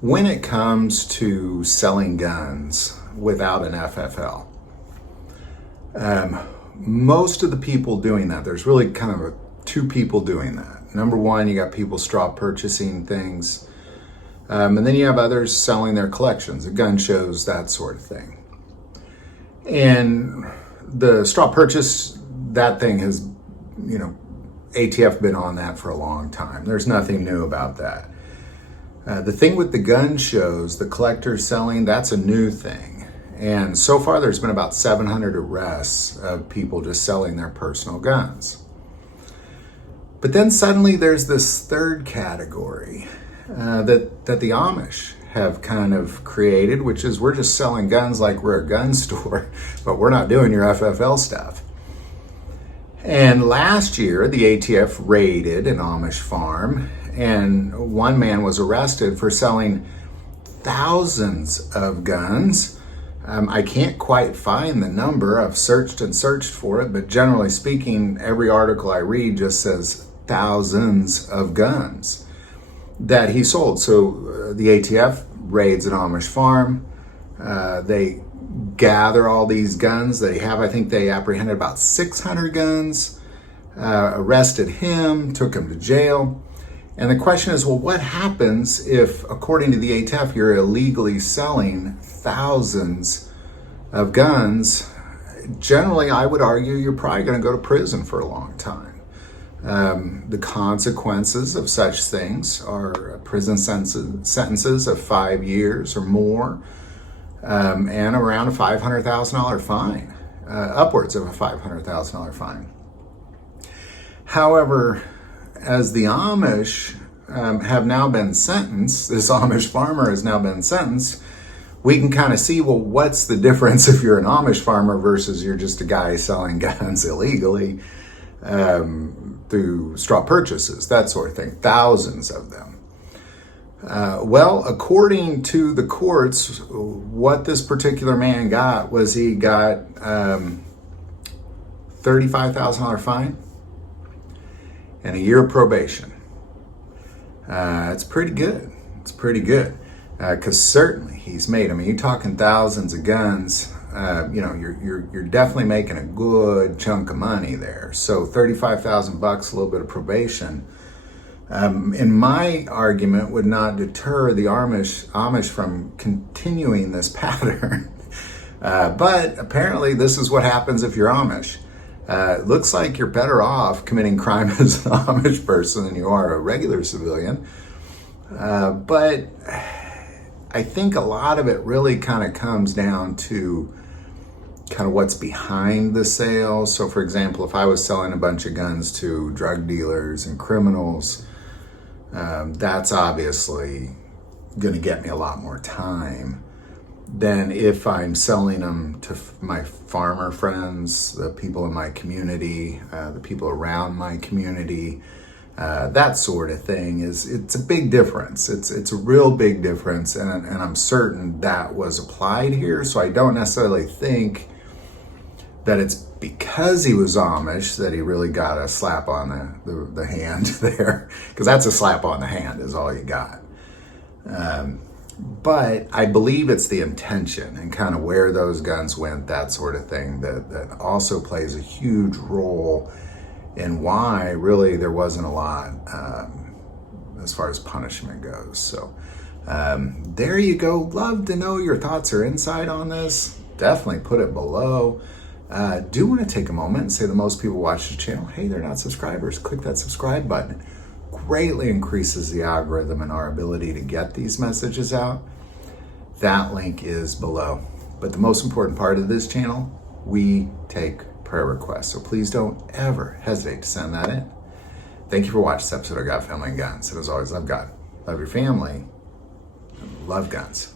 When it comes to selling guns without an FFL, most of the people doing that, there's really kind of two people doing that. Number one, you got people straw purchasing things, and then you have others selling their collections at gun shows, that sort of thing. And the straw purchase, that thing has, ATF been on that for a long time. There's nothing new about that. The thing with the gun shows, the collectors selling, that's a new thing. And so far there's been about 700 arrests of people just selling their personal guns. But then suddenly there's this third category that the Amish have kind of created, which is we're just selling guns like we're a gun store, but we're not doing your FFL stuff. And last year, the ATF raided an Amish farm, and one man was arrested for selling thousands of guns. I can't quite find the number. I've searched and searched for it, but generally speaking, every article I read just says thousands of guns that he sold. So the ATF raids an Amish farm. They gather all these guns that he have. I think they apprehended about 600 guns, arrested him, took him to jail. And the question is, well, what happens if, according to the ATF, you're illegally selling thousands of guns? Generally, I would argue you're probably going to go to prison for a long time. The consequences of such things are prison sentences of 5 years or more, and around a $500,000 fine, upwards of a $500,000 fine. However, as the Amish have now been sentenced, this Amish farmer has now been sentenced, we can kind of see, well, what's the difference if you're an Amish farmer versus you're just a guy selling guns illegally through straw purchases, that sort of thing, thousands of them. Well, according to the courts, what this particular man got was he got $35,000 fine and a year of probation. It's pretty good. It's pretty good because certainly he's made. I mean, you're talking thousands of guns. You're definitely making a good chunk of money there. So $35,000, a little bit of probation. In my argument, would not deter the Amish from continuing this pattern. But apparently this is what happens if you're Amish. It looks like you're better off committing crime as an Amish person than you are a regular civilian. But I think a lot of it really kind of comes down to kind of what's behind the sale. So for example, if I was selling a bunch of guns to drug dealers and criminals, that's obviously going to get me a lot more time than if I'm selling them to my farmer friends, the people in my community, the people around my community, that sort of thing. It's a big difference. It's a real big difference, and I'm certain that was applied here. So I don't necessarily think that it's because he was Amish that he really got a slap on the hand there, because that's a slap on the hand is all you got. But I believe it's the intention and kind of where those guns went, that sort of thing, that also plays a huge role in why really there wasn't a lot as far as punishment goes. So there you go. Love to know your thoughts or insight on this. Definitely put it below. Do want to take a moment and say that most people watch the channel, hey, they're not subscribers. Click that subscribe button. Greatly increases the algorithm and our ability to get these messages out. That link is below. But the most important part of this channel, we take prayer requests. So please don't ever hesitate to send that in. Thank you for watching this episode of God, Family, and Guns. And as always, love God, love your family, love guns.